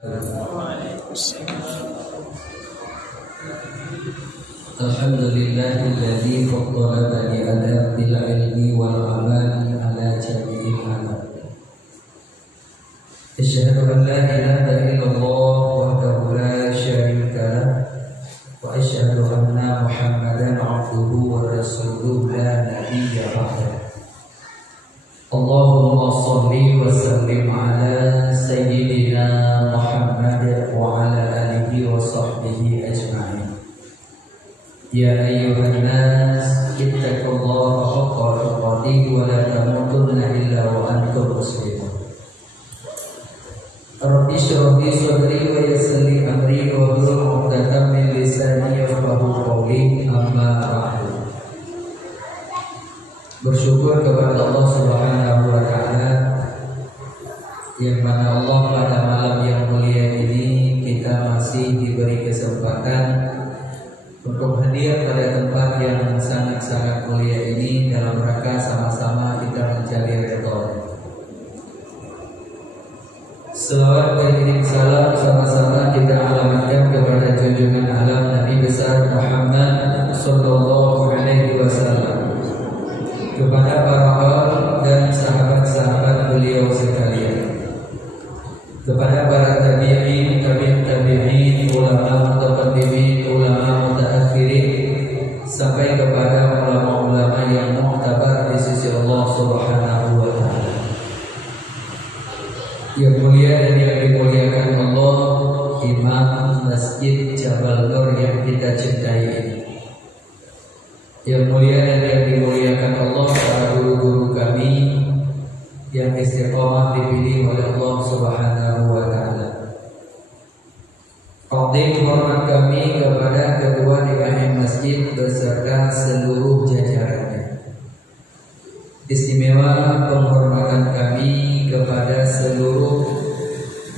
Alhamdulillahilladzi faddala bani Adam bil ilmi wal amali ala jami'il amal. Asyhadu an la ilaha illallah wahdahu la syarika lah wa asyhadu anna Muhammadan abduhu wa rasuluhu la nabiyya ba'dahu. Allahumma shalli wa sallim ala sayyidina Muhammad wa ala alihi wa sahbihi ajma'in. Ya ayyuhan nas ittaqullaha haqqa tuqatih wa la tamutunna illa wa antum muslimun. Rabbi shrah li sadri wa yassir li amri wa hlul 'uqdatam min lisani yafqahu qawli, amma ba'du. Bersyukur kepada Allah Subhanahu wa taala yang mana Allah pada malam yang mulia ini kita masih diberi kesempatan untuk hadir pada tempat yang sangat-sangat mulia ini dalam rangka sama-sama kita mencari ridha-Nya. Selawat dan salam sama-sama kita alamatkan kepada junjungan alam Nabi besar Muhammad sallallahu alaihi wasallam, kepada para ulama dan sahabat-sahabat beliau sekalian, kepada para tabi'in, tabi'in, ulama mutaqaddimin, ulama mutaakhirin, sampai kepada ulama-ulama yang mu'tabar di sisi Allah Subhanahu wa taala. Yang mulia dan yang dimuliakan Allah, Imam Masjid Jabal Nur yang kita cintai ini. Yang mulia dan yang dimuliakan Allah, para guru-guru kami yang istiqomah dipilih oleh Allah Subhanahu wa taala. Fadhil hormat kami kepada ketua DKM Masjid beserta seluruh jajarannya. Istimewa penghormatan kami kepada seluruh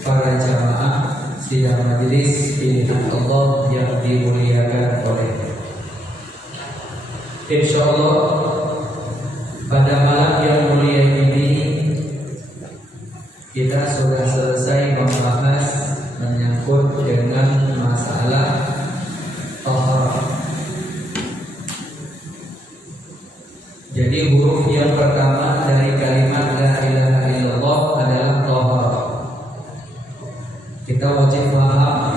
para jamaah sidang majelis pilihan Allah yang dimuliakan olehnya. Insyaallah pada malam yang mulia ini kita sudah selesai membahas menyangkut dengan masalah taharah. Jadi huruf yang pertama dari kalimat la ilaha illallah adalah taharah. Kita wajib paham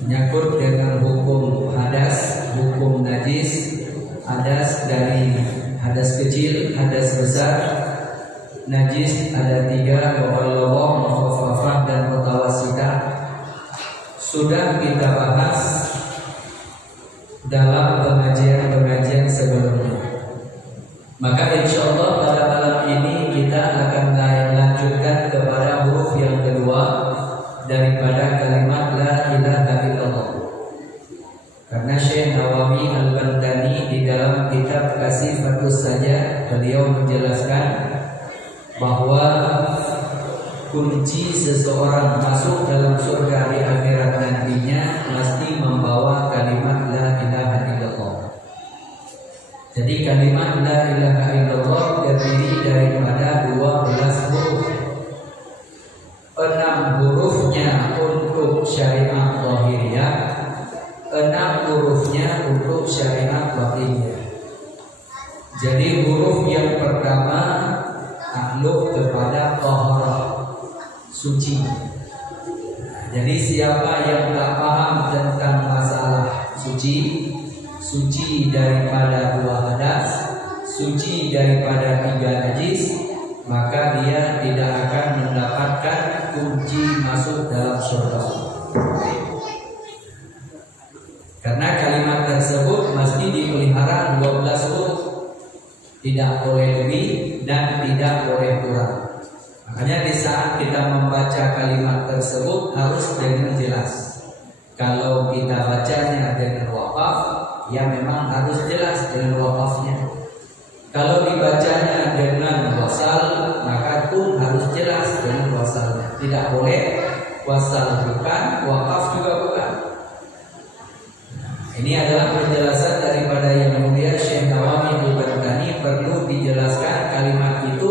menyangkut dengan hukum hadas, hukum najis. Hadas dari hadas kecil, hadas besar. Najis ada 3, mughalladzah, mukhaffafah dan mutawassithah. Sudah kita bahas dalam pengajian-pengajian sebelumnya. Maka insyaallah pada malam ini kita akan lanjutkan kepada huruf yang kedua daripada kalimat la ilaha illallah. Karena Syekh Nawawi Al-Bantani di dalam kitab Kasifatus Saja beliau menjelaskan bahwa kunci seseorang masuk dalam surga di akhirat nantinya mesti membawa kalimat la ilaha illallah. Jadi kalimat la ilaha illallah terdiri daripada 12 huruf. 6 hurufnya untuk syariat zahiriyah, 6 hurufnya untuk syariat batiniyah. Jadi huruf yang pertama takluk kepada taharah, suci. Jadi siapa yang tak paham tentang masalah suci, suci daripada 2 hadas, suci daripada 3 najis, maka dia tidak akan mendapatkan kunci masuk dalam surga. Karena kalimat tersebut mesti dipelihara 12 huruf, tidak boleh lebih dan tidak boleh kurang. Makanya di saat kita membaca kalimat tersebut harus dengan jelas. Kalau kita bacanya dengan waqaf, ya memang harus jelas dengan waqafnya. Kalau dibacanya dengan wasal, maka pun harus jelas dengan wasalnya. Tidak boleh wasal bukan, waqaf juga bukan. Ini adalah penjelasan daripada yang mulia Syekh Nawawi Al-Bantani. Perlu dijelaskan kalimat itu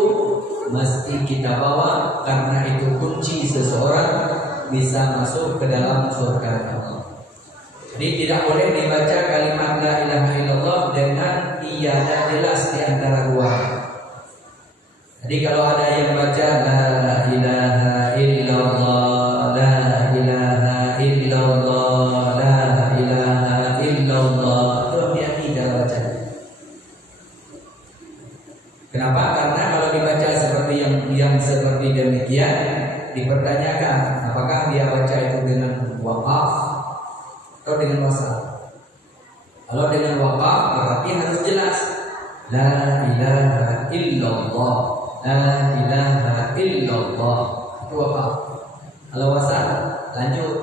mesti kita bawa, karena itu kunci seseorang bisa masuk ke dalam surga Allah. Jadi tidak boleh dibaca kalimat la ilaha illallah dengan tiada jelas di antara dua. Jadi kalau ada yang baca la ilaha illallah, la ilaha illallah, la ilaha illallah, itu hati-hati dalam baca. Kenapa? Karena kalau dibaca seperti yang seperti demikian, dipertanyakan apakah dia baca itu dengan waqaf atau dengan wasal. Kalau dengan waqaf berarti harus jelas la ilaha illallah, la ilaha illallah, itu waqaf. Kalau wasal lanjut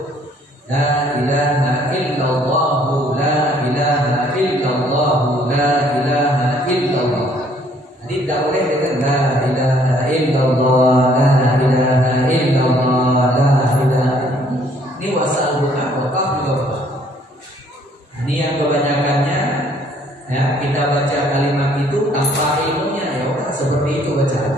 la ilaha illallah, la ilaha illallah, la ilaha illallah. Jadi tidak boleh dengan la ilaha illallah, la ilaha illallah, la ilaha. Ini wasal bukan waqaf juga. Ini yang kebanyakannya ya, kita baca kalimat itu tanpa ilmunya, ya udah seperti itu bacaan.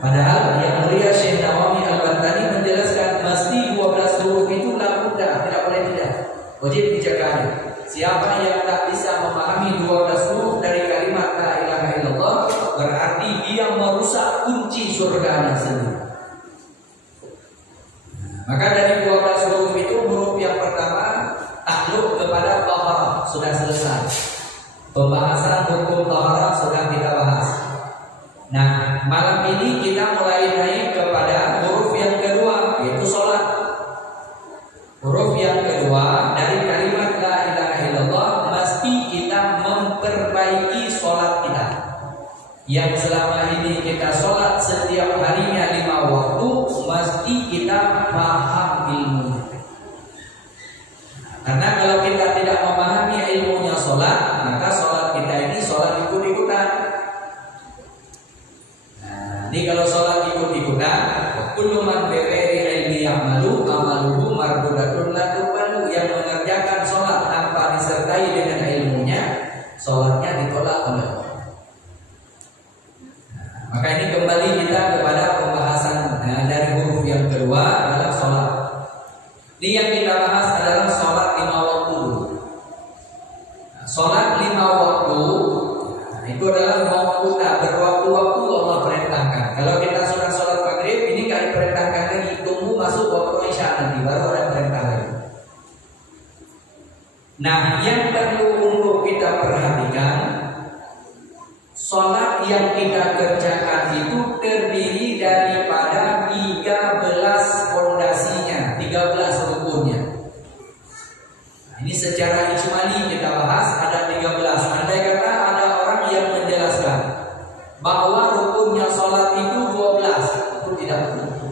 Padahal yang mulia Syekh Nawawi Al-Bantani menjelaskan mesti 12 huruf itu lakukan, tidak boleh tidak, wajib dijaganya. Siapa yang tak bisa memahami 12 huruf dari kalimat la ilaha illallah, berarti dia merusak kunci surga sendiri. Maka dari 12 huruf itu, huruf yang pertama takluk kepada taharah sudah selesai. Pembahasan hukum taharah sudah kita bahas. Nah, malam ini kita mulai naik kepada huruf yang kedua, yaitu sholat. Huruf yang kedua dari kalimat la ilaha illallah, mesti kita memperbaiki sholat kita. Yang selama ini kita sholat setiap harinya 5 waktu, mesti kita paham ilmunya. Karena kalau kita tidak memahami ilmunya sholat, maka sholat kita ini sholat ikut-ikutan. Jadi kalau sholat ikut-ikutan, kullu man bi ghairi ilmi ya'malu amaluhu mardudatun la tuqbalu. Yang mengerjakan sholat tanpa disertai dengan ilmunya, sholatnya ditolak oleh Allah. Maka ini kembali kita kepada pembahasan dari huruf yang kedua adalah sholat. Ini yang kita bahas adalah sholat 5 waktu. Sholat 5 waktu itu adalah mawquta, berwaktu-waktu Allah perintahkan. Kalau kita sudah sholat maghrib, ini kali perintahkan lagi, tunggu masuk waktu isya nanti baru ada perintah lagi. Nah, yang perlu untuk kita perhatikan, sholat yang kita kerjakan itu terdiri daripada 13 fondasinya, 13 rukunnya. Nah, ini secara ijmali kita bahas ada 13. Andai kata ada orang yang menjelaskan bahwa rukunnya sholat itu 12, itu tidak betul.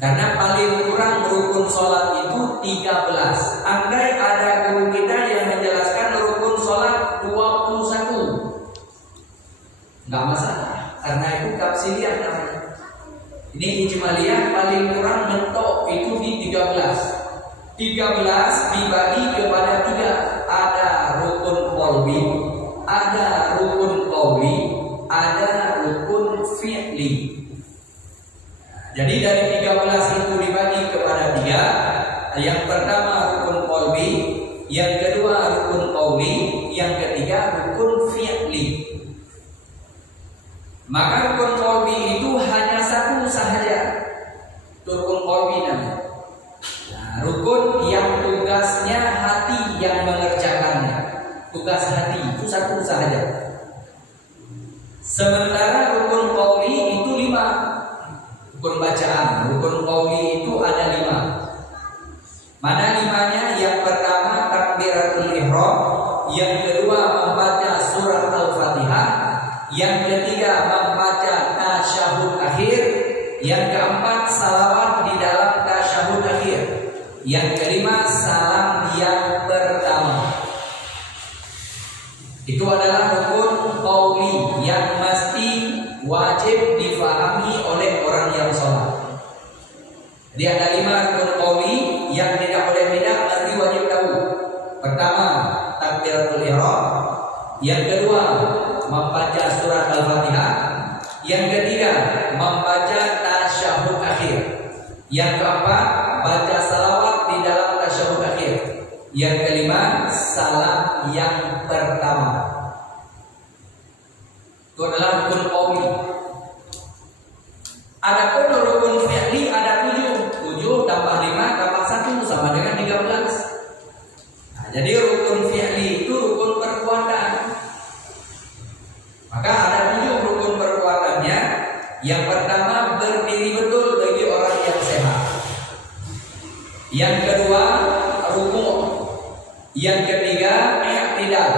Karena paling kurang rukun sholat itu 13. Andai ada guru kita yang menjelaskan rukun sholat 21, nggak masalah, karena itu tafsiriyah namanya. Ini ijmaliyah paling kurang mentok itu di 13. 13 dibagi kepada 3. Ada rukun qalbi, ada rukun qauli, ada rukun fi'li. Jadi dari 13 itu dibagi kepada 3. Yang pertama rukun qalbi, yang kedua rukun qauli, yang ketiga rukun fi'li. Maka rukun qalbi itu hanya satu sahaja, rukun qalbi namanya. Nah, rukun yang tugasnya hati yang mengerjakannya, tugas hati itu satu sahaja. Sementara rukun qauli itu 5, rukun bacaan. Rukun qauli itu ada 5. Mana 5-nya? Yang pertama takbiratul ihram, yang kedua membaca surah Al-Fatihah, yang ketiga membaca tasyahud akhir, yang keempat salawat di dalam tasyahud akhir, yang kelima salam yang pertama. Itu adalah rukun qauli yang mesti wajib difahami oleh orang yang sholat. Jadi ada 5 rukun qauli yang tidak boleh tidak, mesti wajib tahu. Pertama takbiratul ihram, yang kedua membaca surat Al-Fatihah, yang ketiga membaca tasyahud akhir. Yang keempat, baca salawat di dalam tasyahud akhir. Yang kelima, salam yang pertama. Itu adalah rukun qauli. Adapun rukun fi'li ada 7. 7 tambah 5 tambah 1 sama dengan 13. Nah, jadi rukun fi'li itu rukun perbuatan. Maka ada 7 rukun perbuatannya. Yang pertama, berdiri betul bagi orang yang sehat. Yang kedua, rukuk. Yang ketiga, i'tidal.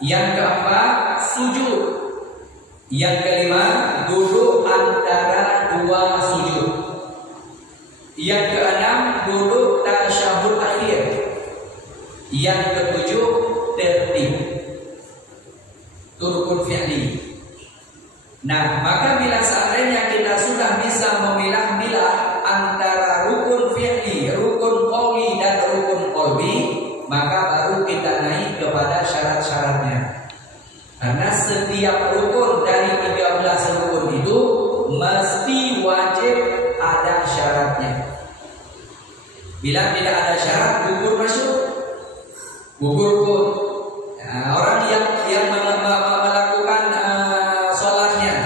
Yang keempat, sujud. Yang kelima, duduk antara dua sujud. Yang keenam, duduk tasyahud akhir. Yang ketujuh, tertib. Itu rukun fi'li. Nah, maka bila seandainya kita sudah bisa memilah-milah antara rukun fi'li, rukun qauli dan rukun qalbi, maka baru kita naik kepada syarat-syaratnya. Karena setiap rukun dari 13 rukun itu mesti wajib ada syaratnya. Bila tidak ada syarat, gugur masuk. Gugur pun. Nah, orang yang melakukan sholatnya,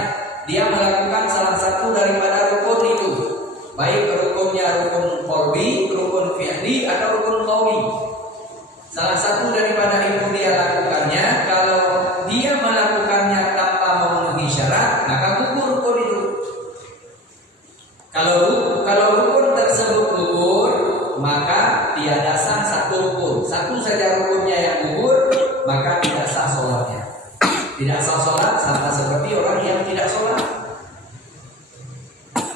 dia melakukan salah satu daripada rukun itu, baik rukunnya rukun qalbi, rukun fi'li atau rukun qauli. Salah satu daripada itu dia lakukannya, kalau dia melakukannya tanpa memenuhi syarat, maka gugur rukun itu. Kalau rukun tersebut gugur, maka tiada sah satu rukun. Satu saja rukunnya yang gugur, maka tidak sah sholatnya. Tidak sah sholat sama seperti orang yang tidak sholat.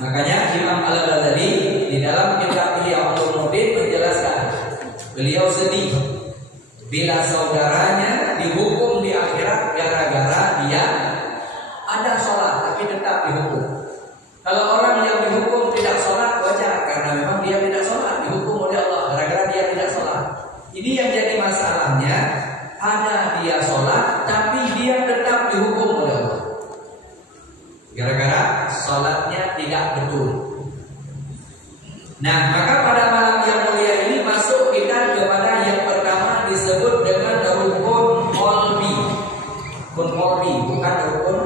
Makanya Imam Al-Ghazali di dalam kitab Ihya Ulumuddin menjelaskan, beliau sedih bila saudaranya dihukum di akhirat gara-gara dia ada sholat tapi tetap dihukum. Kalau orang yang dihukum tidak sholat wajar, karena memang dia tidak sholat, dihukum oleh Allah gara-gara dia tidak sholat. Ini yang jadi masalahnya, ada dia sholat tapi dia tetap dihukum oleh Allah gara-gara sholatnya tidak betul. Nah, maka pada malam yang mulia ini masuk kita kepada yang pertama disebut dengan rukun qalbi. Rukun qalbi, bukan rukun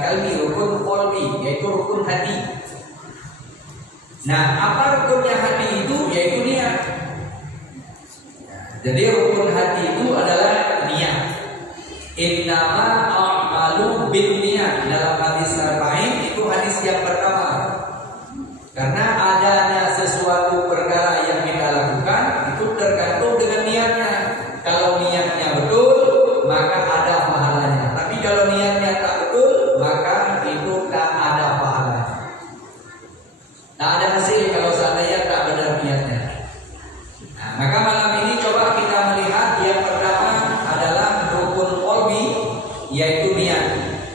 qalbi, rukun qalbi, yaitu rukun hati. Nah, apa rukunnya hati itu? Yaitu niat. Jadi rukun hati itu adalah niat. Innama a'malu binniyat. Dalam hadis Arba'in itu hadis yang pertama. Karena adanya sesuatu perkara yang kita lakukan itu tergantung dengan niatnya. Kalau niatnya betul, maka ada pahalanya. Tapi kalau niatnya tak betul, maka itu tak ada pahalanya. Tak ada hasil kalau seandainya tak benar niatnya. Nah, maka malam ini coba kita melihat yang pertama adalah rukun qalbi, yaitu niat.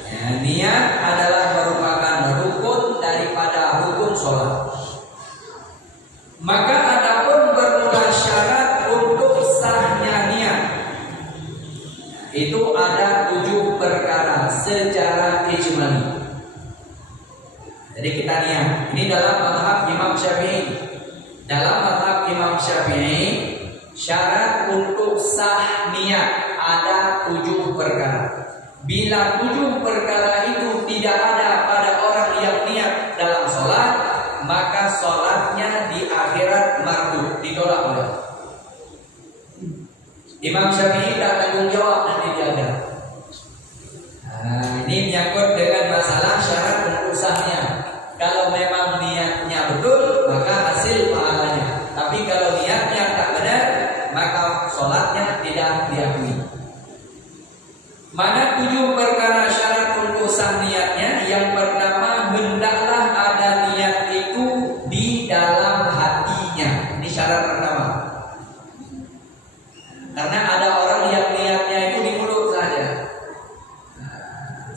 Ya, niat adalah merupakan rukun daripada rukun sholat. Maka adapun bermula syarat untuk sahnya niat, itu ada 7 perkara secara ijmali. Jadi kita niat. Ini dalam mazhab Imam Syafi'i. Dalam mazhab Imam Syafi'i, syarat untuk sah niat ada 7 perkara. Bila 7 perkara itu tidak ada pada orang yang niat dalam sholat, maka sholatnya di akhirat mardud, ditolak oleh Imam Syafi'i. Tak tanggung jawab nanti di akhirat. Nah, ini menyangkut dengan masalah syarat untuk sahnya. Kalau memang niatnya betul, maka hasil pahalanya. Tapi kalau niatnya tak benar, maka sholatnya tidak diakui. Mana 7 perkara syarat untuk sah niatnya? Yang pertama, hendaklah ada niat itu di dalam hatinya. Ini syarat pertama. Karena ada orang yang niatnya itu di mulut saja.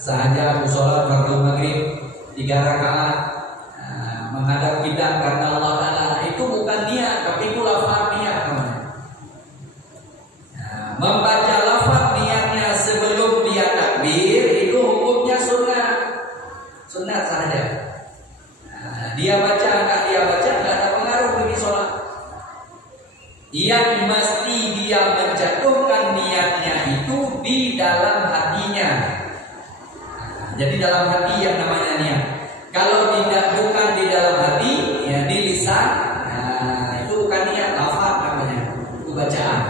Sahaja aku sholat fardu maghrib 3 rakaat, menghadap kita karena Allah Ta'ala, itu bukan niat, tapi itu lafaz niat namanya. Membaca lafaz niatnya sebelum dia takbir itu hukumnya sunnah saja. Dia baca, enggak dia baca, enggak ada pengaruh bagi sholat. Yang mesti dia menjatuhkan niatnya itu di dalam hatinya. Jadi dalam hati yang namanya niat. Kalau tidak bukan di dalam hati, ya di lisan, itu bukan niat, lafaz namanya, itu bacaan.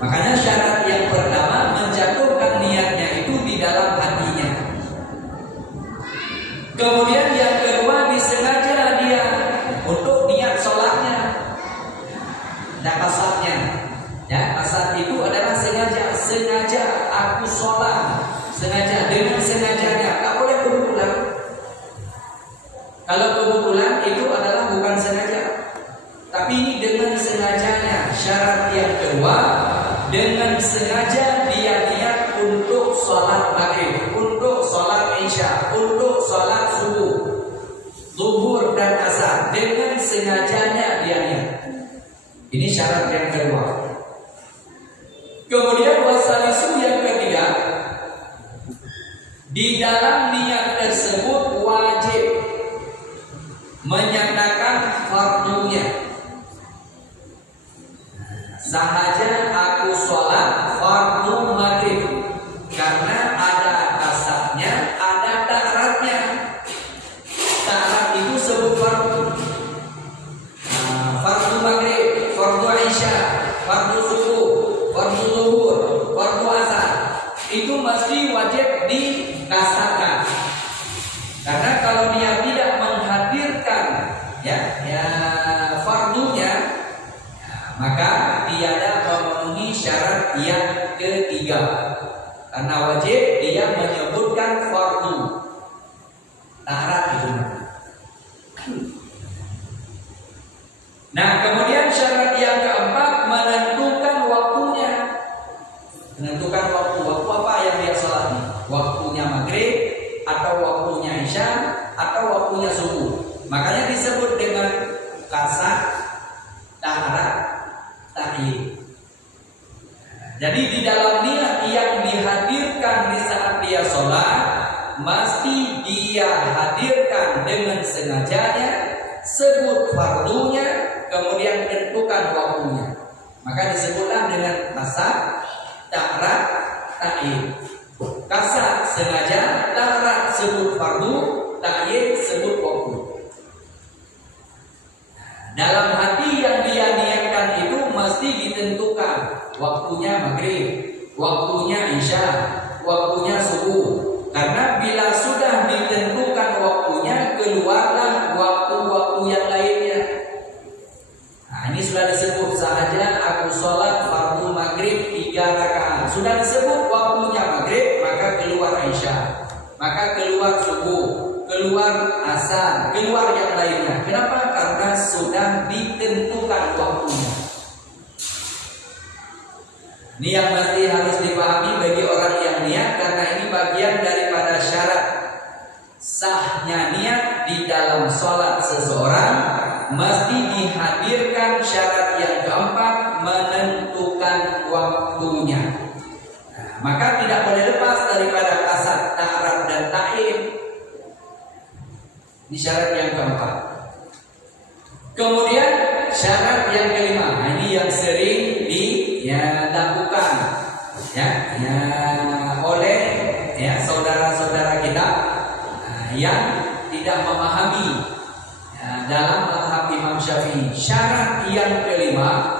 Makanya syarat yang pertama menjatuhkan niatnya itu di dalam hatinya. Kemudian yang kedua disengaja dia untuk niat sholatnya. Dan kasatnya, ya kasat itu adalah sengaja aku sholat, sengaja dengan sengajanya, tak boleh kebetulan. Kalau kebetulan itu adalah bukan sengaja, tapi ini dengan sengajanya. Syarat yang kedua, dengan sengaja dia niat untuk sholat maghrib, untuk sholat isya, untuk sholat subuh, zuhur dan asar, dengan sengajanya dia niat. Ini syarat yang kedua. Kemudian wasalisu yang ketiga, di dalam niat tersebut wajib menyatakan fardunya. Sahaja aku sholat fardu maghrib, karena ada kasatnya, ada ta'ratnya. Ta'rat itu sebut fardu. Fardu maghrib, fardu isya, fardu subuh, fardu zuhur, fardu asar, itu mesti wajib dikasatkan. Karena kalau dia tidak menghadirkan ya fardunya, maka tiada memenuhi syarat yang ketiga. Karena wajib dia menyebutkan fardu. Ta'rat itu. Nah, kemudian syarat yang keempat menentukan waktunya. Menentukan waktu apa yang dia sholat nih? Waktunya maghrib, atau waktunya isya, atau waktunya subuh. Makanya disebut dengan kasat, ta'rat, ta'yin. Jadi di dalam niat yang dihadirkan di saat dia sholat, mesti dia hadirkan dengan sengajanya, sebut fardunya, kemudian tentukan waktunya. Maka disebutlah dengan kasat, ta'rat, ta'yin. Kasat sengaja, ta'rat sebut fardu, ta'yin sebut waktu. Dalam hati yang dia niatkan itu mesti ditentukan waktunya maghrib, waktunya isya, waktunya subuh. Karena bila sudah ditentukan waktunya, keluarlah waktu-waktu yang lainnya. Nah, ini sudah disebut sahaja aku sholat fardu maghrib 3 rakaat. Sudah disebut waktunya maghrib, maka keluar isya, maka keluar subuh, keluar asar, keluar yang lainnya. Kenapa? Karena sudah ditentukan waktunya. Ini yang mesti harus dipahami bagi orang yang niat, karena ini bagian daripada syarat sahnya niat di dalam sholat seseorang. Mesti dihadirkan syarat yang keempat, menentukan waktunya. Nah, maka tidak boleh lepas daripada kasat, ta'rat dan ta'yin. Ini syarat yang keempat. Kemudian syarat yang kelima, nah ini yang sering dilakukan oleh saudara-saudara kita yang tidak memahami dalam mazhab Imam Syafi'i. Syarat yang kelima,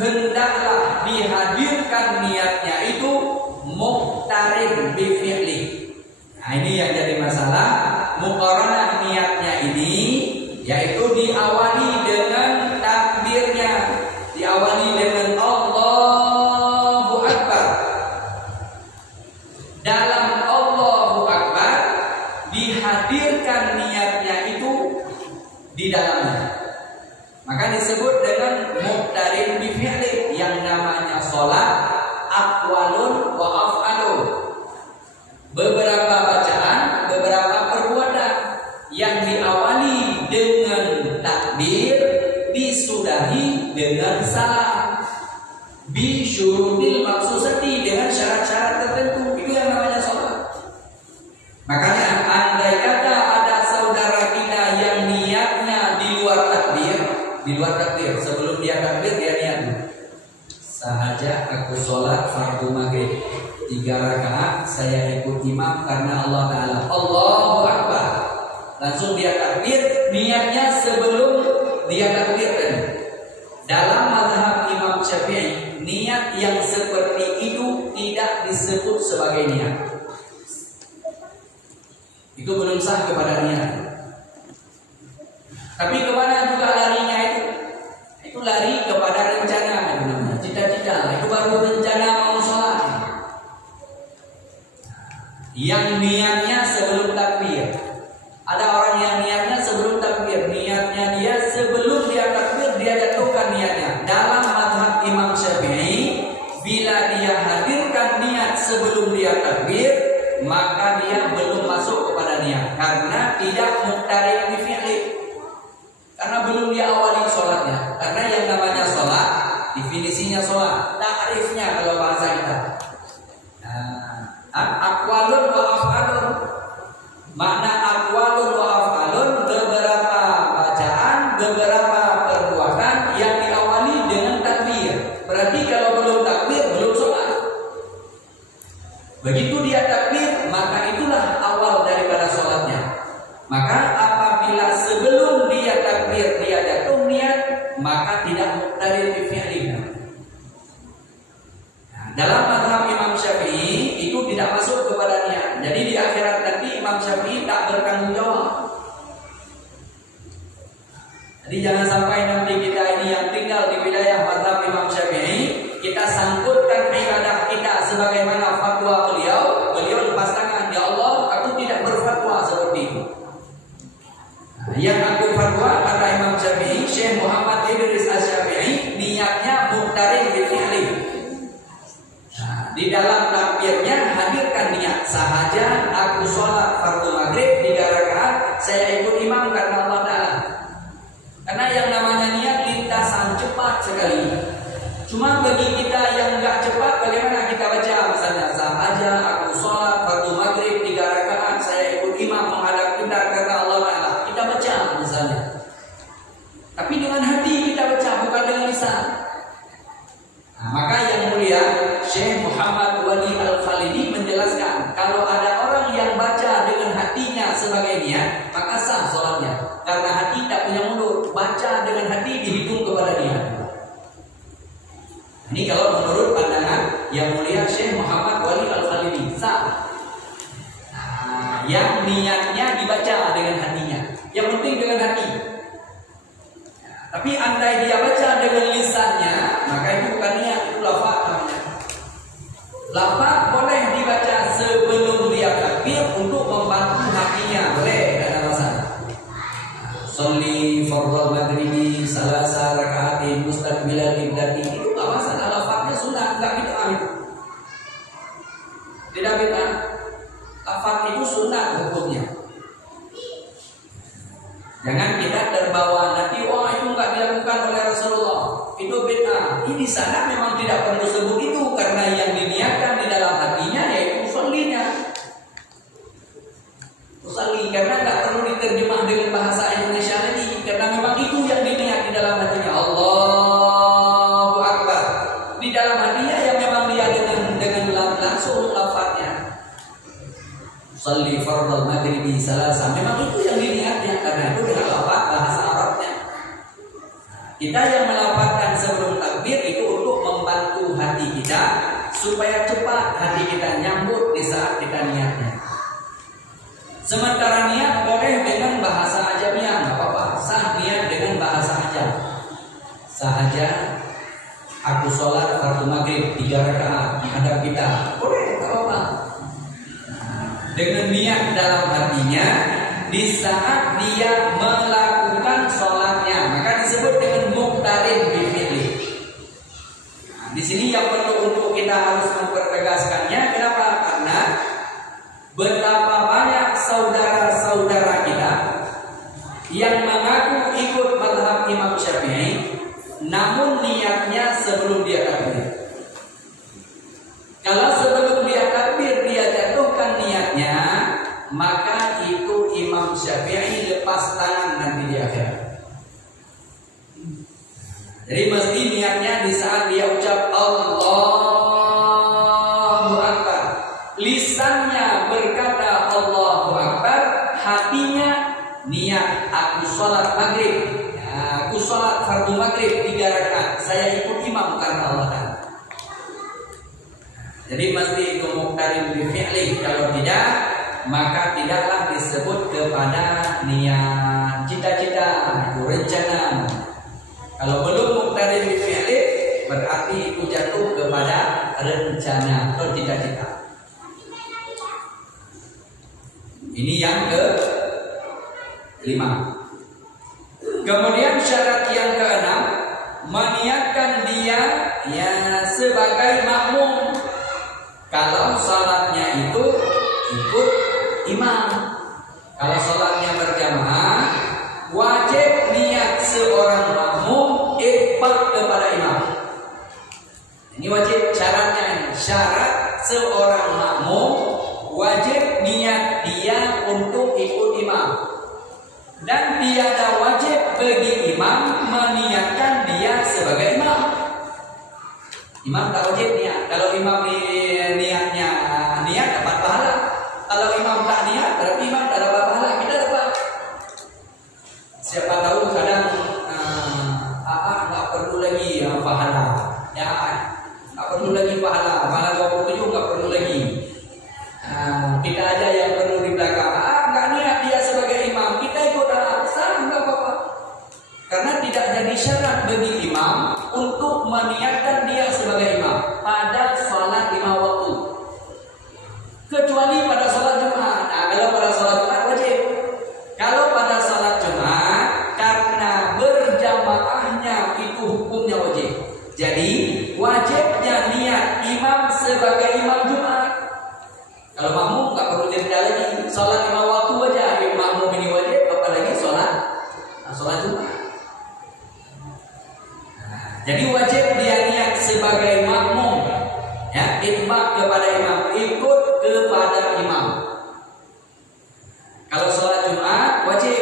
hendaklah dihadirkan niatnya itu muqtarin bi fi'li. Nah, ini yang jadi masalah. Muqaranah niatnya ini yaitu diawali dengan takbirnya, diawali dengan Allahu Akbar. Dalam Allahu Akbar dihadirkan niatnya itu di dalamnya. Maka disebut dengan muqtarin bi fi'li. Yang namanya sholat aqwalun wa af'alun. Beberapa bacaan, beberapa perbuatan yang diawali dengan takbir, disudahi dengan salam. Bi syurutil maksusati, dengan syarat-syarat tertentu. Itu yang namanya sholat. Makanya andai kata ada saudara kita yang niat di luar takbir. Sebelum dia takbir dia niat dulu. Sahaja aku sholat fardu maghrib 3 rakaat, saya ikut imam karena Allah Ta'ala. Allahu Akbar. Langsung dia takbir, niatnya sebelum dia takbir tadi. Dalam mazhab Imam Syafi'i, niat yang seperti itu tidak disebut sebagai niat. Itu belum sah kepada niat. Tapi kemana juga larinya itu? Itu lari kepada rencana, cita-cita. Itu baru rencana mau sholat. Yang niatnya sebelum takbir. Ada orang yang niatnya sebelum takbir. Niatnya dia sebelum dia takbir dia jatuhkan niatnya. Dalam mazhab Imam Syafi'i, bila dia hadirkan niat sebelum dia takbir, maka dia belum masuk kepada niat karena tidak muqtarin bi fi'li. Karena belum dia awali sholatnya. Karena yang namanya sholat, definisinya sholat, ta'rifnya kalau bahasa kita. Aqwalun wa af'alun. Makna aqwalun wa af'alun, beberapa bacaan, beberapa perbuatan yang diawali dengan takbir. Berarti kalau belum takbir, belum sholat. Begitu dia takbir, maka itulah awal daripada sholatnya. Maka apabila sebelum dia takbir dia jatuh niat, maka tidak muqtarin bi fi'lihi. Dalam mazhab Imam Syafi'i itu tidak masuk kepada niat. Jadi di akhirat nanti Imam Syafi'i tak bertanggung jawab. Jadi jangan sampai nanti kita ini yang tinggal di wilayah mazhab Imam Syafi'i, kita sangkutkan ibadah kita sebagaimana fatwa beliau. Beliau lepas tangan, ya Allah, aku tidak berfatwa seperti itu. Yang aku fatwa kata Imam Syafi'i, Syekh Muhammad Idris Asy-Syafi'i, niatnya muqtarin bi fi'li. Di dalam takbirnya hadirkan niat. Sahaja aku sholat fardu maghrib 3 rakaat, saya ikut imam karena Allah Ta'ala. Karena yang namanya niat lintasan cepat sekali. Cuma bagi kita yang enggak cepat, bagaimana kita baca misalnya sahaja aku sholat fardu maghrib 3 rakaat, saya ikut imam menghadap kita karena Allah Ta'ala. Kita baca misalnya. Tapi dengan hati kita baca, bukan dengan lisan. Maka yang mulia Syekh Muhammad Wali Al-Khalidi menjelaskan, kalau ada orang yang baca dengan hatinya sebagai niat, maka sah sholatnya. Karena hati tak punya mulut, baca dengan hati dihitung kepada niat. Ini kalau menurut pandangan yang mulia Syekh Muhammad Wali Al-Khalidi, sah. Yang niatnya dibaca dengan hatinya, yang penting dengan hati. Tapi andai dia baca dengan lisannya, maka itu bukan niat, itu lafaz namanya. Lafaz boleh dibaca sebelum dia takbir untuk membantu hatinya, boleh, tidak ada masalah. Sholli fardhu maghribi salasa rakaatin mustaqbilal qiblati, itu enggak masalah, lafaznya sunah, enggak bid'ah itu. Tidak bid'ah. Lafaz itu sunah hukumnya. Jangan kita terbawa nanti, oh itu enggak dilakukan oleh Rasulullah, itu bid'ah. Ini sana memang tidak perlu sebut itu, karena yang diniatkan di dalam hatinya yaitu usollinya. Usolli, karena enggak perlu diterjemah dengan bahasa Indonesia lagi, karena memang itu yang diniat di dalam hatinya. Allahu Akbar. Di dalam hatinya yang memang dia dengan langsung lafaznya. Sholli fardhu maghribi salasa, memang itu yang diniatnya, karena itu dengan lafaz bahasa Arabnya. Kita yang melafazkan sebelum takbir itu untuk membantu hati kita supaya cepat hati kita nyambut di saat kita niatnya. Sementara niat boleh dengan bahasa ajamnya, nggak apa-apa. Sah niat dengan bahasa ajam. Sahaja aku sholat fardu maghrib 3 rakaat menghadap kita, boleh, nggak apa-apa. Dengan niat dalam hatinya di saat dia melakukan sholatnya, maka disebut dengan muqtarin bi fi'li. Di sini yang perlu untuk kita harus mempertegaskannya. Kenapa? Karena betapa banyak saudara-saudara kita yang mengaku ikut mazhab Imam Syafi'i, namun niatnya sebelum dia takbir. Kalau sebelum dia takbir dia jatuhkan niatnya, maka itu Imam Syafi'i lepas tangan nanti di akhirat. niatnya di saat dia ucap Allahu Akbar. Lisannya berkata Allahu Akbar, hatinya niat aku sholat maghrib, aku sholat fardu maghrib 3 rakaat, saya ikut imam karena Allah Ta'ala. Jadi mesti itu muqtarin bi fi'li, kalau tidak maka tidaklah disebut kepada niat, cita-cita, itu rencana. Kalau belum muqtarin bi fi'li berarti itu jatuh kepada rencana atau cita-cita. Ini yang ke-5. Kemudian syarat yang ke-6, meniatkan dia sebagai makmum. Kalau salatnya itu ikut imam. Kalau salatnya berjamaah, wajib niat seorang makmum itba' kepada imam. Ini wajib syaratnya. Syarat seorang makmum wajib niat dia untuk ikut imam. Dan tiada wajib bagi imam meniatkan dia sebagai imam. Imam tak wajib niat. Kalau imam niatnya niat dapat pahala. Kalau imam tak niat berarti imam tak dapat pahala. Kita dapat. Siapa tahu kadang nggak perlu lagi pahala. Ya, nggak perlu lagi pahala. Pahala 27 nggak perlu lagi. Kita aja yang perlu di belakang. Nggak niat dia sebagai imam. Kita ikut sah nggak apa-apa. Karena tidak jadi syarat bagi imam untuk meniatkan dia sebagai imam pada sholat 5 waktu, kecuali pada sholat Jumat. Kalau pada sholat Jumat wajib. Kalau pada sholat Jumat karena berjamaahnya itu hukumnya wajib. Jadi wajibnya niat imam sebagai imam Jumat. Kalau makmum nggak perlu cerita lagi, sholat 5 waktu aja makmum ini wajib, apalagi sholat Jumat. Jadi wajib dia niat sebagai makmum, ya, itba' kepada imam, ikut kepada imam. Kalau sholat Jumat wajib,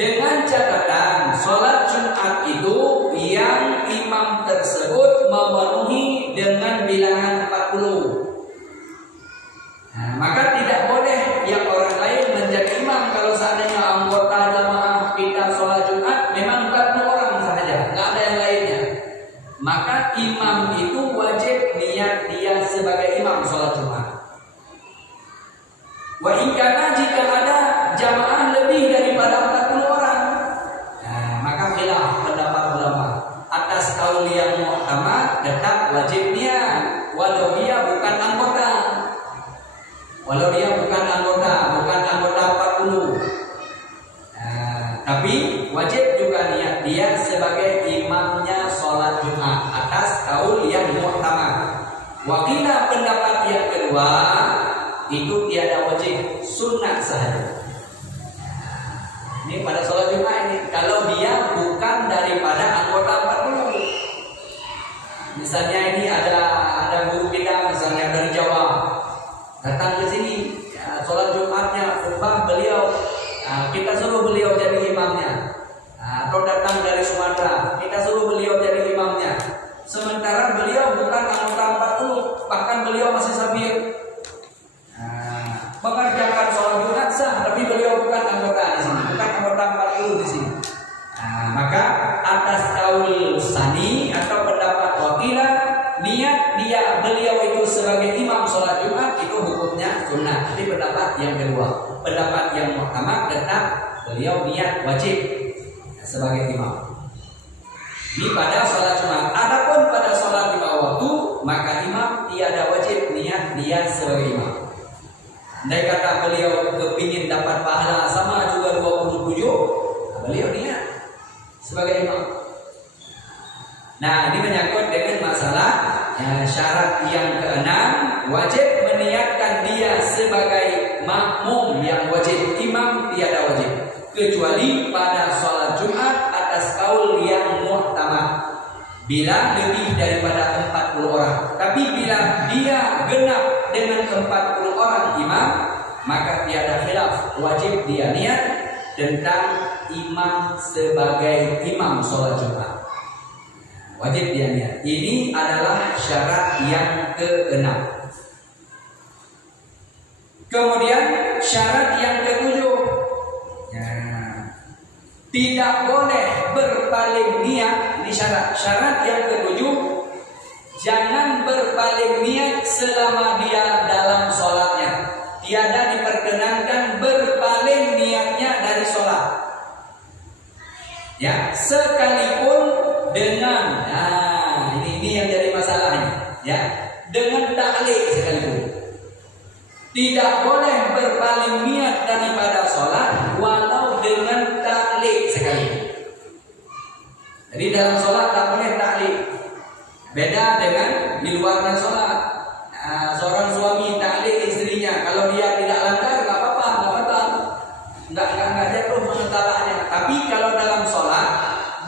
dengan catatan sholat Jumat itu yang imam tersebut memenuhi dengan bilangan 40. Maka tidak boleh yang orang lain menjadi imam. Kalau seandainya anggota jamaah kita sholat Jumat memang 40 orang saja, nggak ada yang lainnya. Maka imam itu wajib niat dia sebagai imam sholat Jumat. Wa in kana jika ada jamaah lebih daripada 40 orang, maka khilaf pendapat ulama. Atas kaul yang mu'tamad tetap wajib niat walau dia bukan anggota. Walau dia bukan anggota 40. Tapi wajib juga niat dia sebagai imamnya sholat Jumat atas kaul yang mu'tamad. Wakila pendapat yang kedua itu tiada wajib, sunnah sahaja. Ini pada sholat Jumat ini kalau dia bukan daripada anggota 40. Misalnya ini ada guru kita misalnya dari Jawa datang ke sini, sholat Jumatnya khutbah beliau. Kita suruh beliau jadi imamnya. Atau datang dari Sumatera, kita suruh beliau jadi imamnya. Sementara beliau bukan anggota 40, bahkan beliau masih sabir. Mengerjakan sholat Jumat sah, tapi beliau bukan anggota di sini, bukan anggota 40 di sini. Maka atas kaul sani atau pendapat wakilah, niat beliau itu sebagai imam sholat Jumat itu hukumnya sunnah. Jadi pendapat yang kedua. Pendapat yang mu'tamad tetap beliau niat wajib sebagai imam. Ini pada sholat Jumat. Adapun pada sholat 5 waktu, maka imam tiada wajib niat dia sebagai imam. Andai kata beliau kepingin dapat pahala sama juga 27, beliau niat sebagai imam. Nah, ini menyangkut dengan masalah syarat yang ke-6, wajib meniatkan dia sebagai makmum yang wajib, imam tiada wajib, kecuali pada sholat Jumat atas kaul yang mu'tamad bila lebih daripada 40 orang. Tapi bila dia genap dengan 40 orang imam, maka tiada khilaf, wajib dia niat tentang imam sebagai imam sholat Jumat. Wajib dia niat. Ini adalah syarat yang ke-6. Kemudian syarat yang ke-7. Tidak boleh berpaling niat. Ini syarat. Syarat yang ke-7, jangan berpaling niat selama dia dalam sholatnya. Tiada diperkenankan berpaling niatnya dari sholat. Ya, sekalipun dengan, ini yang jadi masalahnya. Ya, dengan taklid sekalipun. Tidak boleh berpaling niat daripada sholat walau dengan taklid sekalipun. Jadi dalam sholat tak boleh taklid. Beda dengan di luarnya sholat. Seorang suami taklid istrinya, kalau dia tidak langgar nggak apa-apa, nggak batal, nggak jatuh mentalaknya. Tapi kalau dalam sholat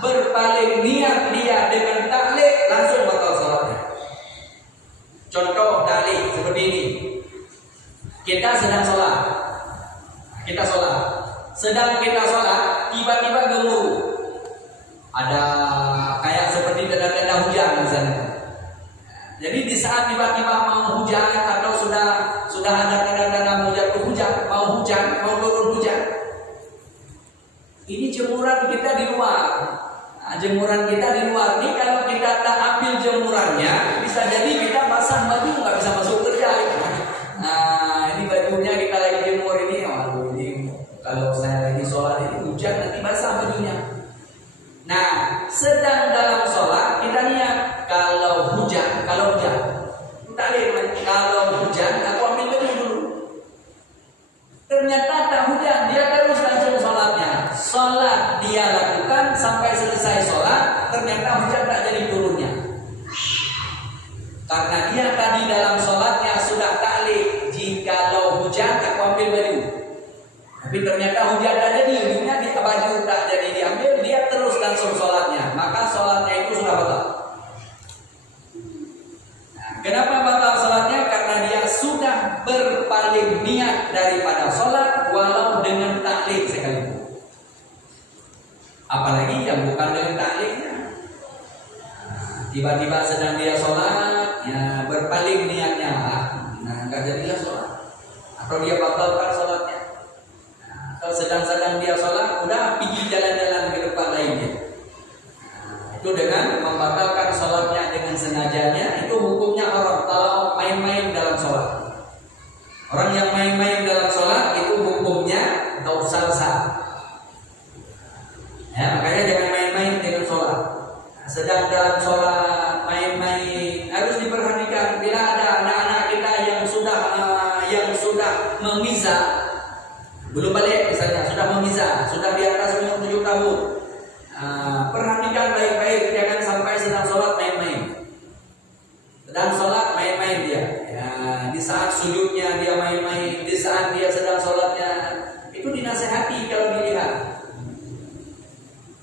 berpaling niat dia dengan taklid, langsung batal sholatnya. Contoh taklid seperti ini. Kita sedang sholat, sedang kita sholat, tiba-tiba gemuruh. Ada kayak seperti tanda-tanda hujan misalnya. Jadi di saat tiba-tiba mau hujan atau sudah ada tanda-tanda mau turun hujan. Ini jemuran kita di luar. Jemuran kita di luar. Ini kalau kita tak ambil jemurannya, bisa jadi kita basah baju, nggak bisa masuk kerja. Ini bajunya kita lagi jemur ini. Ini kalau saya lagi sholat ini hujan, nanti basah bajunya. Nah, sedang dalam sholat kita niat kalau hujan, kalau hujan aku ambil baju dulu. Ternyata tak hujan, dia terus langsung sholatnya. Sholat dia lakukan sampai selesai sholat, ternyata hujan tak jadi turunnya. Karena dia tadi dalam sholatnya sudah taklid, jikalau hujan aku ambil baju. Tapi ternyata hujan tak jadi, ujungnya di baju tak jadi diambil, dia terus langsung sholatnya. Maka sholatnya itu sudah batal. Kenapa batal sholatnya? Karena dia sudah berpaling niat daripada sholat walau dengan taklid sekalipun. Apalagi yang bukan dengan taklidnya. Tiba-tiba sedang dia sholat, ya berpaling niatnya, nggak jadilah sholat. Atau dia batalkan sholatnya. Kalau sedang dia sholat, udah pergi jalan-jalan ke depan lainnya. Itu dengan membatalkan sholatnya dengan sengajanya, itu hukumnya haram. Kalau main-main dalam sholat, orang yang main-main dalam sholat itu hukumnya dosa besar. Ya, makanya jangan main-main dengan sholat. Sedang dalam sholat main-main harus diperhatikan. Bila ada anak-anak kita yang sudah memisah, belum balik misalnya, sudah memisah, sudah di atas umur 7 tahun. Perhatikan baik-baik, jangan sampai sedang sholat main-main. Sedang sholat main-main dia. Ya, di saat sujudnya dia main-main, di saat dia sedang sholatnya, itu dinasehati kalau dilihat.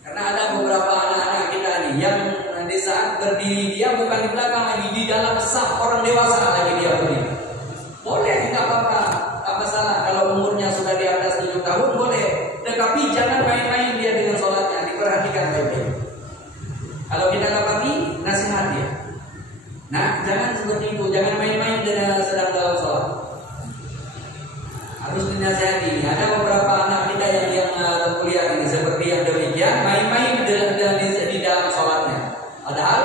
Karena ada beberapa anak-anak kita nih yang di saat berdiri dia bukan di belakang lagi, di dalam saf orang dewasa lagi dia berdiri. Boleh, nggak apa-apa, tak masalah. Kalau umurnya sudah di atas 7 tahun boleh. Tetapi jangan main-main dia dengan sholatnya, diperhatikan baik-baik. Kalau kita dapati, nasihat dia. Nah, jangan seperti itu, jangan main-main dengan sedang dalam sholat. Harus dinasihati. Ada beberapa anak kita yang kuliah ini seperti yang demikian, main-main di dalam sholatnya. Padahal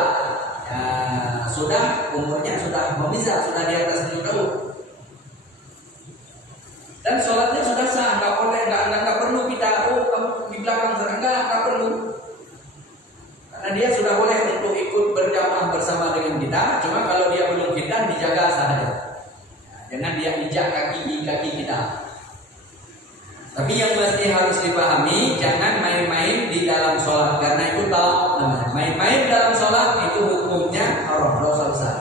ya, sudah umurnya sudah memisah, sudah di atas 7 tahun. Dan sholatnya sudah sah, nggak perlu kita kamu di belakang sana, nggak perlu. Karena dia sudah boleh untuk ikut berjamaah bersama dengan kita. Cuma kalau dia belum kita, dijaga saja. Jangan dia injak kaki kita. Tapi yang mesti harus dipahami, jangan main-main di dalam sholat. Karena itu tahu namanya. Main-main dalam sholat itu hukumnya haram, dosa besar.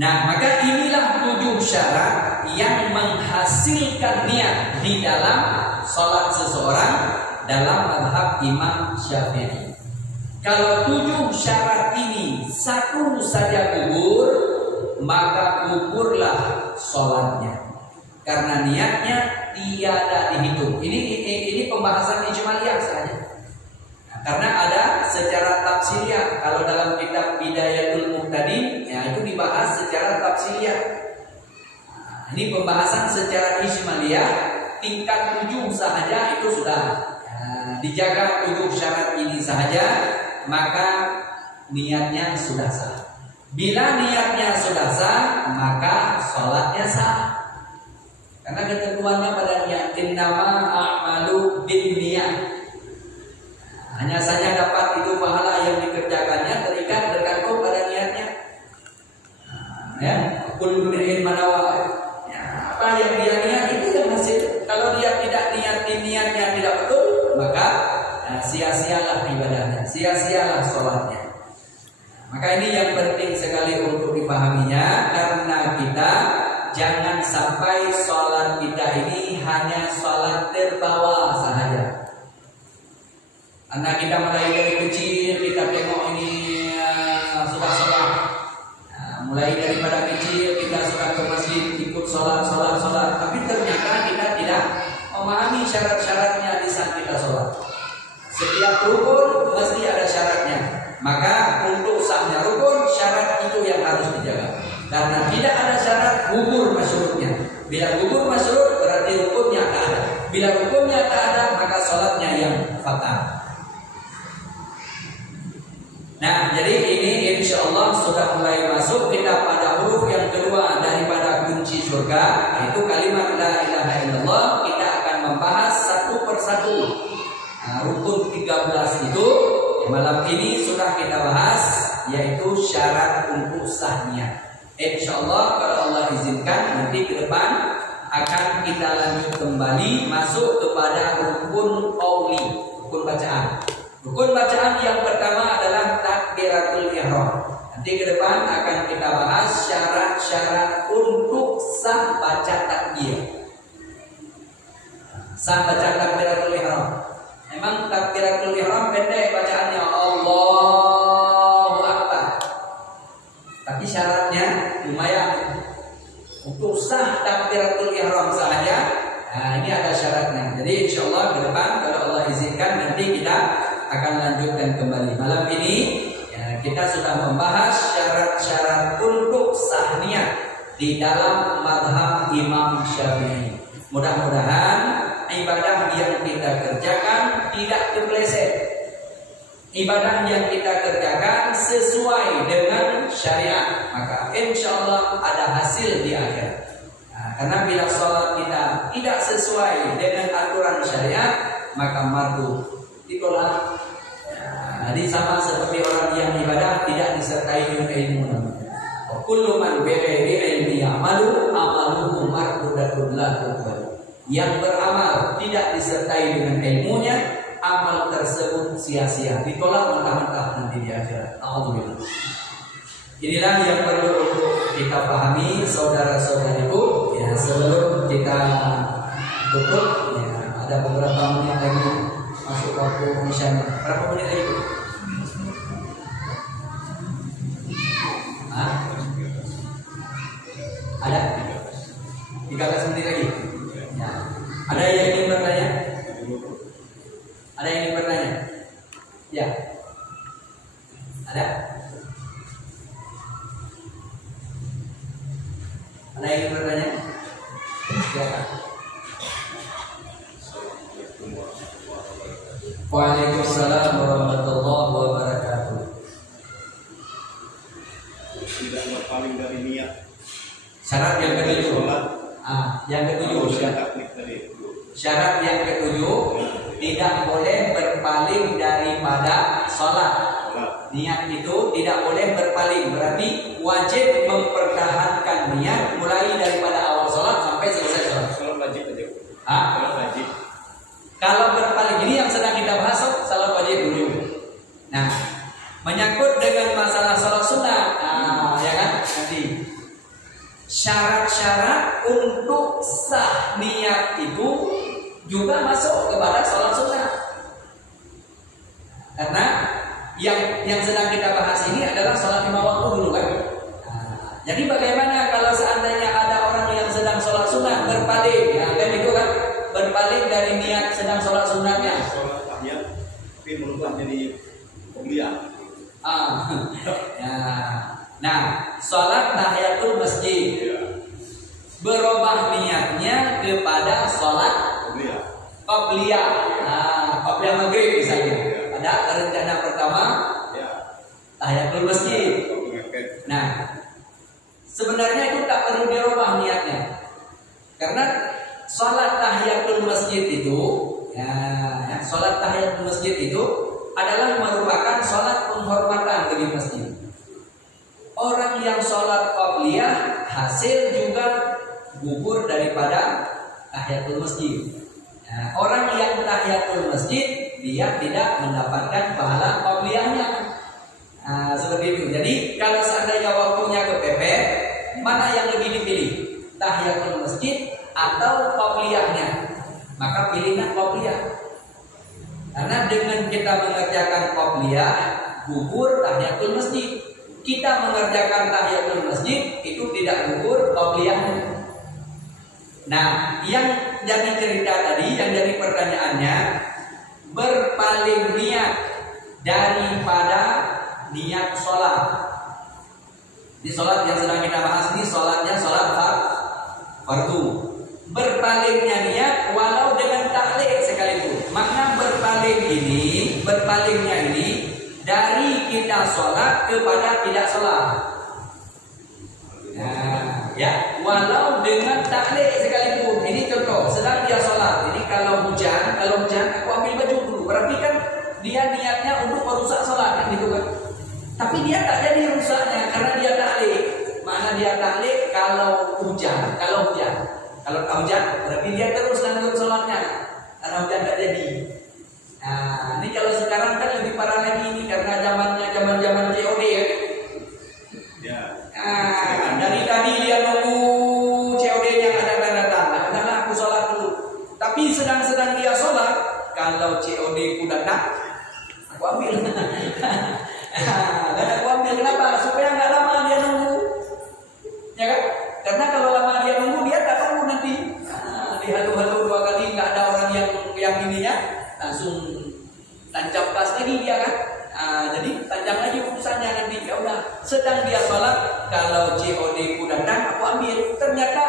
Nah, maka inilah 7 syarat yang menghasilkan niat di dalam sholat seseorang dalam mazhab Imam Syafi'i. Kalau 7 syarat ini satu saja gugur, maka gugurlah sholatnya. Karena niatnya tiada dihitung. Ini pembahasan ijmaliyah saja. Nah, karena ada secara tafsir Ini pembahasan secara ijmaliyah, tingkat 7 sahaja itu sudah dijaga 7 syarat ini sahaja, maka niatnya sudah sah. Bila niatnya sudah sah, maka sholatnya sah. Karena ketentuannya pada niat, innama a'malu binniyat. Hanya saja dapat itu pahala yang dikerjakannya terikat tergantung pada niatnya. Ya, kullu imrin manawa. Ya, apa yang dia niat itu yang hasil. Kalau dia tidak niatnya tidak betul, maka sia-sialah ibadahnya, sia-sialah sholatnya. Maka ini yang penting sekali untuk dipahaminya, karena kita jangan sampai sholat kita ini hanya sholat terbawa sahaja. Karena kita mulai dari kecil kita tengok ini suka sholat. Mulai daripada kecil kita suka ke masjid ikut sholat. Tapi ternyata kita tidak memahami syarat-syaratnya di saat kita sholat. Setiap rukun mesti ada syaratnya. Maka untuk sahnya rukun, syarat itu yang harus dijaga. Karena tidak ada syarat, gugur masyhurnya. Bila gugur masyhur berarti rukunnya tak ada. Bila rukunnya tak ada, maka sholatnya yang fatal. Nah, jadi ini insya Allah sudah mulai masuk kita pada huruf yang kedua daripada kunci surga, yaitu kalimat la ilaha illallah. Kita akan membahas satu persatu. Rukun 13 itu malam ini sudah kita bahas, yaitu syarat untuk sahnya. Insya Allah kalau Allah izinkan nanti ke depan akan kita lanjut kembali masuk kepada rukun qauli, rukun bacaan. Rukun bacaan yang pertama adalah takbiratul ihram. Nanti ke depan akan kita bahas syarat-syarat untuk sah baca takbir. Sah baca takbiratul ihram. Memang takbiratul ihram pendek bacaannya Allahu Akbar. Tapi syaratnya lumayan. Untuk sah takbiratul ihram saja, ini ada syaratnya. Jadi insyaallah ke depan kalau Allah izinkan nanti kita akan lanjutkan kembali. Malam ini kita sudah membahas syarat-syarat untuk sah niat di dalam mazhab Imam Syafi'i. Mudah-mudahan ibadah yang kita kerjakan tidak kepleset. Ibadah yang kita kerjakan sesuai dengan syariat, maka insya Allah ada hasil di akhir. Karena bila sholat kita tidak sesuai dengan aturan syariat, maka mardu ditolak. Jadi sama seperti orang yang ibadah tidak disertai dengan ilmu. Kullu man bighairi ilmi ya'malu amaluhu mardudatun la tuqbal. Yang beramal tidak disertai dengan ilmunya, amal tersebut sia-sia, ditolak mentah-mentah nanti di akhirat. Alhamdulillah. Inilah yang perlu untuk kita pahami, saudara-saudariku. Ya, sebelum kita tutup, ya, ada beberapa menit lagi masuk waktu misalnya. Berapa menit lagi? Ada? 13 menit lagi. Ya. Ada yang ingin bertanya? Ada yang ingin bertanya? Ya. Ada? Ada yang ingin bertanya? Silakan. Waalaikumsalam warahmatullahi wabarakatuh. Tidak berpaling dari niat. Syarat yang ketujuh. Yang ketujuh. Syarat yang ketujuh, tidak boleh berpaling daripada sholat. Niat itu tidak boleh berpaling. Berarti wajib mempertahankan niat mulai daripada awal sholat sampai selesai sholat. Sholat wajib aja. Sholat wajib. Kalau berpaling, ini yang sedang kita bahas, sholat wajib dulu. Nah, menyangkut dengan masalah sholat sunnah, ya kan? Nanti syarat-syarat untuk sah niat itu juga masuk kepada sholat sunnah. Karena yang sedang kita bahas ini adalah sholat 5 waktu dulu kan. Jadi bagaimana kalau seandainya ada orang yang sedang sholat sunnah berpaling, ya kan itu kan, berpaling dari niat sedang sholat sunnahnya. Sholat tahiyat, tapi merubah jadi qobliyah. Ya. Nah, sholat tahiyatul masjid. berubah niatnya kepada sholat qabliyah. Nah, qabliyah maghrib misalnya. Ada rencana pertama tahiyatul masjid. Nah, sebenarnya itu tak perlu dirubah niatnya. Karena sholat tahiyatul masjid itu, sholat tahiyatul masjid itu adalah merupakan sholat penghormatan bagi masjid. Orang yang sholat qabliyah hasil juga gugur daripada tahiyatul masjid. Orang yang tahiyatul masjid dia tidak mendapatkan pahala qabliyahnya. Seperti itu. Jadi kalau seandainya waktunya kepepet, mana yang lebih dipilih? Tahiyatul masjid atau qabliyahnya? Maka pilihlah qabliyah. Karena dengan kita mengerjakan qabliyah, gugur tahiyatul masjid. Kita mengerjakan tahiyatul masjid itu tidak gugur qabliyahnya. Nah, yang jadi cerita tadi, yang jadi pertanyaannya, berpaling niat daripada niat sholat. Di sholat yang sedang kita bahas ini sholatnya sholat fardu. Berpalingnya niat walau dengan tahlil sekalipun. Makna berpalingnya ini dari kita sholat kepada tidak sholat. Nah, ya, walau dengan tahlil sekalipun. Ini contoh, sedang dia sholat. Ini kalau hujan aku ambil baju dulu. Berarti kan dia niatnya untuk merusak sholat kan gitu kan. Tapi dia tak jadi rusaknya karena dia tahlil. Mana dia tahlil kalau hujan berarti dia terus lanjut sholatnya karena hujan tak jadi. Nah, ini kalau sekarang kan lebih parah lagi ini karena zaman COD ya. Dari tadi dia nunggu COD-nya datang. Karena aku sholat dulu. Tapi sedang dia sholat, kalau COD ku datang, aku ambil. Dan aku ambil kenapa? Supaya nggak lama dia nunggu, ya kan? Karena kalau lama dia nunggu dia tak nunggu nanti. Dihalu-halu 2 kali nggak ada orang yang ininya, langsung tancap gas lagi dia kan? Jadi panjang lagi urusannya nanti. Ya udah, sedang dia sholat, kalau COD ku datang aku ambil. Ternyata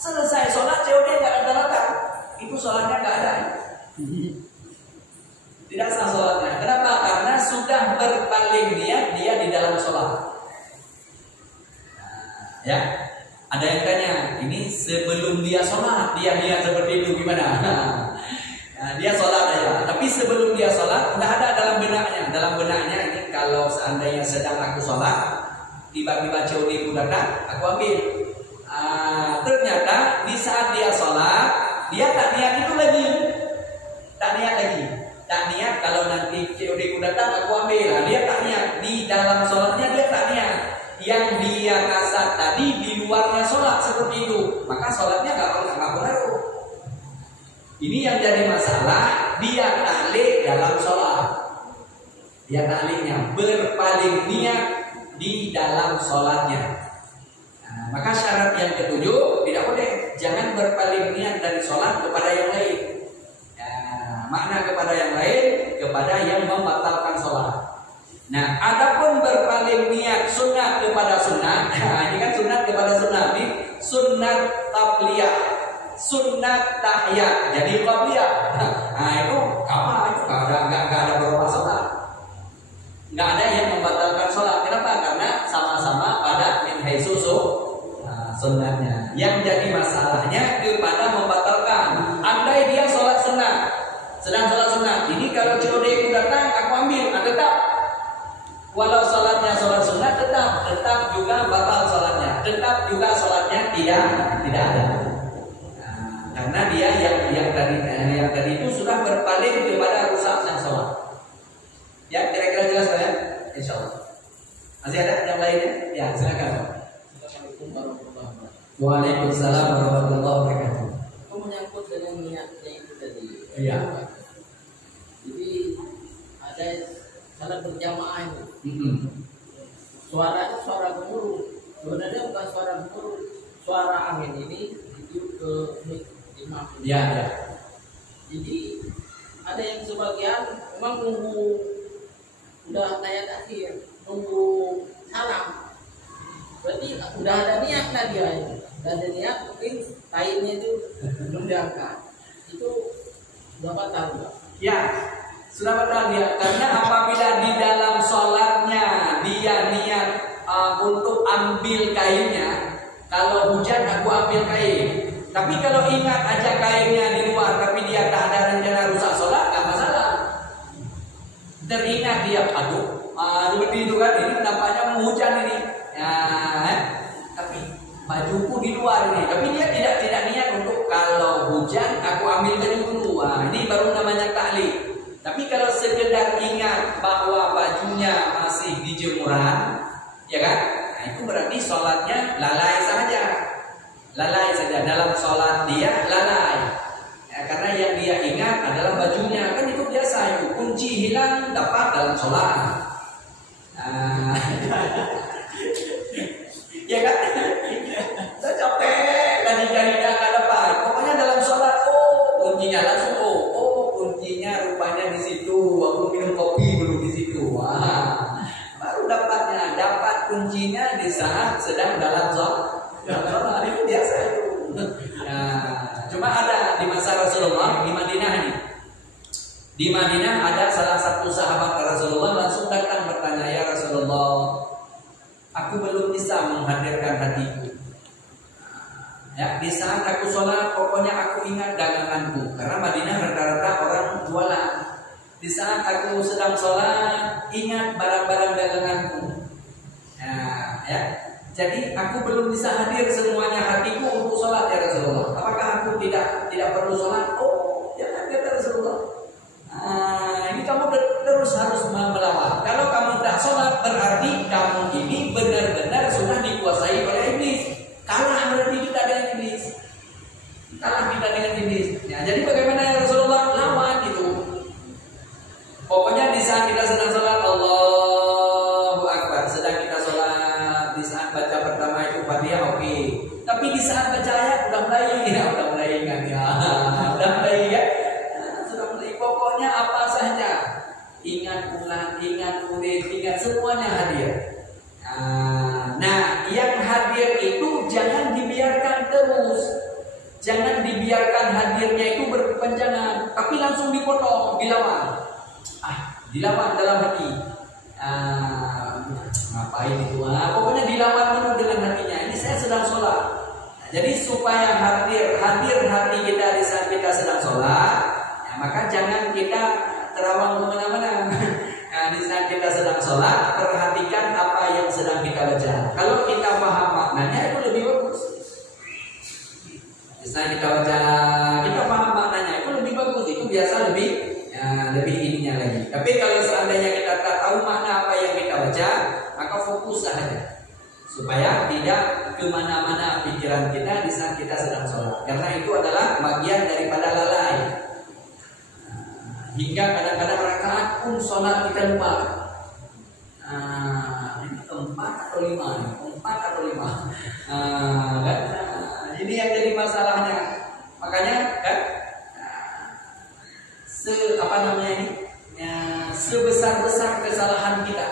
selesai sholat COD nggak datang, itu sholatnya nggak ada. Tidak sah sholatnya. Kenapa? Karena sudah berpaling niat dia di dalam sholat. Ya, ada yang tanya, ini sebelum dia sholat dia niat seperti itu gimana? Dia sholat aja. Tapi sebelum dia sholat nggak ada dalam benaknya. Dalam benaknya ini kalau seandainya sedang aku sholat, tiba-tiba COD ku datang, aku ambil. Ternyata di saat dia sholat dia tak niat itu lagi. Tak niat kalau nanti COD ku datang aku ambil. Dia tak niat di dalam sholatnya, dia tak niat. Yang dia kasat tadi di luarnya sholat seperti itu, maka sholatnya nggak pengaruh. Ini yang jadi masalah, dia tahlil dalam sholat. Dia tahlilnya berpaling niat di dalam sholatnya. Maka syarat yang ketujuh tidak boleh, jangan berpaling niat dari sholat kepada yang lain. Makna kepada yang lain, kepada yang membatalkan sholat. Nah, adapun berpaling niat sunat kepada sunat, ini kan sunat kepada sunat, ini sunat qabliyah, sunat tahiyat, jadi qabliyah. Nah, itu apa? Itu nggak ada berubah sholat, nggak ada yang membatalkan sholat. Kenapa? Karena sama-sama pada min haitsu sunatnya. Yang jadi masalahnya kepada membatalkan. Andai dia sholat sunat, sedang sholat sunat, ini kalau COD ku datang aku ambil, tetap. Walau sholatnya sholat sunat tetap juga batal sholatnya, tetap juga sholatnya tidak ada. Karena dia yang tadi itu sudah berpaling kepada rusaknya sholat. Ya, kira-kira jelas kan? Insya Allah. Masih ada yang lainnya? Ya, silakan. Assalamualaikum warahmatullahi wabarakatuh. Waalaikumsalam warahmatullahi wabarakatuh. Itu menyangkut dengan niatnya itu tadi. Iya. Jadi ada salat berjamaah itu. Suaranya suara gemuruh. Sebenarnya bukan suara gemuruh, suara angin ini itu ke imam. Ya. Jadi ada yang sebagian memang nunggu udah tayat akhir, nunggu salam. Berarti udah ada niat lah dia. dan niat mungkin kainnya itu belum diangkat. Itu berapa tahun, Pak? Ya, sudah batal dia. Karena apabila di dalam sholatnya dia niat untuk ambil kainnya, kalau hujan aku ambil kain. Tapi kalau ingat aja kainnya di luar, tapi dia tak ada rencana rusak sholat, nggak masalah. Teringat dia, aduh, seperti itu kan, ini nampaknya mau hujan ini. Ya, tapi bajuku di luar ini, tapi dia tidak niat untuk kalau hujan aku ambil baju dulu. Ini baru namanya taklid. Tapi kalau sekedar ingat bahwa bajunya masih di jemuran, ya kan? Nah, itu berarti sholatnya lalai saja. Lalai saja dalam sholat dia lalai. Ya, karena yang dia ingat adalah bajunya. Kan itu biasa itu. Kunci hilang dapat dalam sholat. Ya kan? Saya capek kan cari-cari nggak dapat. Pokoknya dalam sholat, kuncinya langsung kuncinya rupanya di situ. Aku minum kopi dulu di situ. Wah, baru dapatnya. Dapat kuncinya di saat sedang dalam sholat. Itu biasa itu. Nah, cuma ada di masa Rasulullah di Madinah ini. Di Madinah ada salah satu sahabat Rasulullah langsung datang bertanya, ya Rasulullah, aku belum bisa menghadirkan hatiku. Ya, di saat aku sholat, pokoknya aku ingat daganganku. Karena Madinah rata-rata orang jualan. Di saat aku sedang sholat, ingat barang-barang daganganku. Nah, ya. Jadi aku belum bisa hadir semuanya hatiku untuk sholat ya Rasulullah. Apakah aku tidak perlu sholat? Jangan kata Rasulullah. Ini kamu terus harus melawan. Kalau kamu tak sholat berarti kamu ini benar-benar sudah dikuasai oleh iblis. Kalah berarti kita dengan iblis. Kalah kita dengan iblis. Ya, jadi bagaimana ya Rasulullah? Lawan itu. Pokoknya di saat kita sedang sholat, Allahu Akbar, sedang kita sholat. Di saat baca pertama itu Fatihah oke. Tapi di saat baca ayat udah mulai kan ya. Udah mulai ya. Sudah mulai. Pokoknya apa saja. Ingat ulang, ingat murid, ingat semuanya hadir. Nah, yang hadir itu jangan dibiarkan terus. Jangan dibiarkan hadirnya itu berkepanjangan, tapi langsung dipotong, dilawan. Dilawan dalam hati. Ngapain itu? Pokoknya dilawan dulu dengan hatinya. Ini saya sedang sholat. Nah, jadi supaya hadir hati kita di saat kita sedang sholat, ya, maka jangan kita terawang kemana-mana. Nah, di saat kita sedang sholat, perhatikan apa yang sedang kita baca. Kalau kita paham maknanya itu lebih bagus. Di saat kita baca, kita paham maknanya itu lebih bagus. Itu biasa lebih ininya lagi. Tapi kalau seandainya kita tak tahu makna apa yang kita baca, maka fokus saja supaya tidak kemana-mana pikiran kita di saat kita sedang sholat. Karena itu adalah bagian daripada lalai. Hingga kadang-kadang rakaat pun sholat kita lupa. Ini 4 atau 5? 4 atau 5? Kan? Ini yang jadi masalahnya. Makanya kan sebesar-besar kesalahan kita,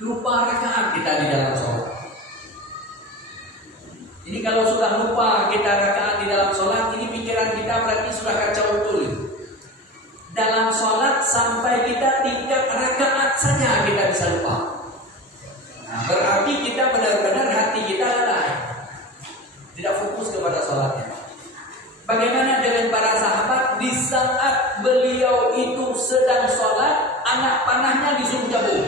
lupa rakaat kita di dalam sholat. Ini kalau sudah lupa kita rakaat di dalam sholat, ini pikiran kita berarti sudah kacau betul. Dalam sholat sampai kita 3 rakaat saja kita bisa lupa. Nah, berarti kita benar-benar hati kita lalai, tidak fokus kepada sholatnya. Bagaimana dengan para sahabat di saat beliau itu sedang sholat, anak panahnya disuruh jauh.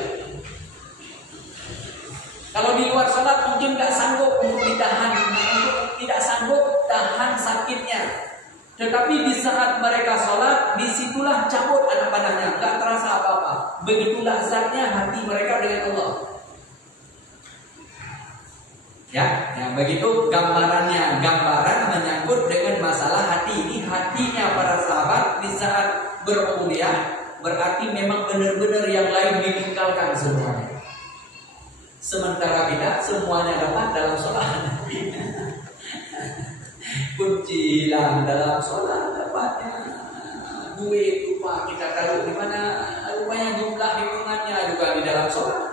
Kalau di luar sholat mungkin tidak sanggup untuk ditahan, tidak sanggup tahan sakitnya. Tetapi di saat mereka sholat, disitulah cabut anak panahnya, nggak terasa apa-apa. Begitulah zatnya hati mereka dengan Allah. Ya, begitu gambarannya. Gambaran menyangkut dengan masalah hati. Ini hatinya para sahabat di saat berkuliah, berarti memang benar-benar yang lain ditinggalkan semuanya. Sementara kita semuanya dapat dalam sholat. Kunci hilang dalam sholat dapatnya. Duit lupa kita taruh di mana, rupanya jumlah hitungannya juga di dalam sholat.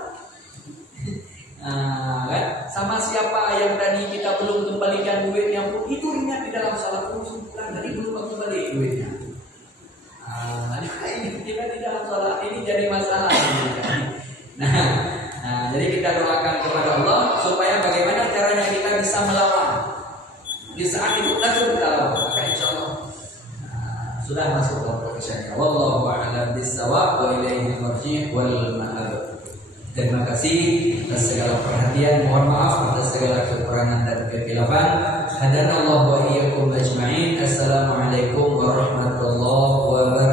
Kan? sama siapa yang tadi kita belum kembalikan duitnya pun itu ingat di dalam salat tadi belum kembali duitnya. Ini kita di dalam salat ini jadi masalah. Jadi kita doakan kepada Allah supaya bagaimana caranya kita bisa melawan. Di saat itu langsung kita lawan, maka insya Allah sudah masuk dalam profesional. Wallahu a'lam bishawab wa ilaihi marji' wal ma'ab. Terima kasih atas segala perhatian. Mohon maaf atas segala kekurangan dan kekhilafan. Hadanallahu wa iyyakum ajma'in. Assalamualaikum warahmatullahi wabarakatuh.